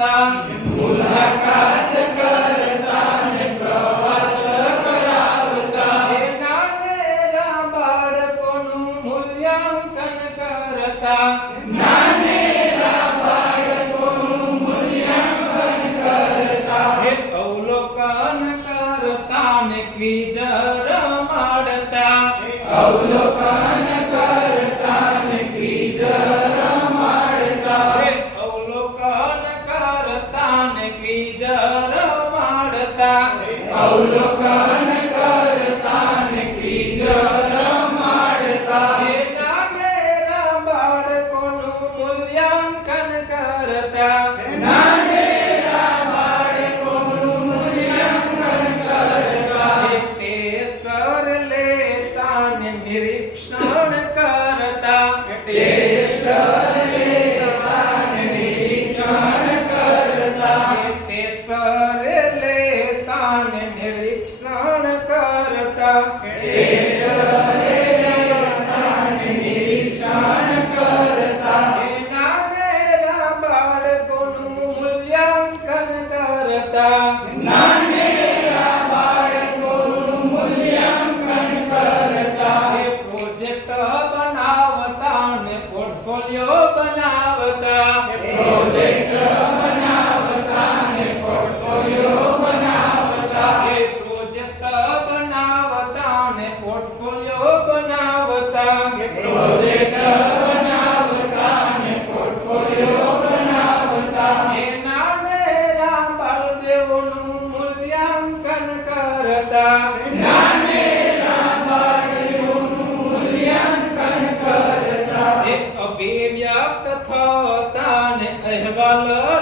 કરાવતા મુલાકાત કરતા ને પ્રવાસ કરાવતા હે નાનેરા બાળકોનું મૂલ્યાંકન કરતા નાનેરા બાળકોનું મૂલ્યાંકન કરતા હે અવલોકન કરતા ને ક્વિઝ રમાડતા અવલોકન કરતા ને ક્વિઝ રમાડતા હે અવલોકન કરતા ને ક્વિઝ રમાડતા અવલોકન કરતા ને ક્વિઝ રમાડતા હે નાનેરા બાળકોનું મૂલ્યાંકન કરતા નાનેરા બાળકોનું મૂલ્યાંકન કરતા હે ટેસ્ટર લેતા ને નિરીક્ષણ કરતા ટેસ્ટ લેતા ને નિરીક્ષણ કરતા હે ટેસ્ટર લેતા ને નિરીક્ષણ કરતા ટેસ્ટ લેતા ને નિરીક્ષણ કરતા હે નાનેરા બાળકોનું મૂલ્યાંકન કરતા નાનેરા બાળકોનું મૂલ્યાંકન કરતા હે પ્રોજેક્ટ બનાવતા ને પોર્ટફોલિયો બનાવતા પ્રોજેક્ટ બનાવતા ને પોર્ટફોલિયો બનાવતા હે પ્રોજેક્ટ બનાવતા ને પોર્ટફોલિયો બનાવતા પ્રોજેક્ટ બનાવતા ને પોર્ટફોલિયો બનાવતા હે નાનેરા બાળદેવોનું મૂલ્યાંકન કરતા નાનેરા બાળકોનું મૂલ્યાંકન કરતા હે અભિવ્યક્ત થતા ને અહેવાલ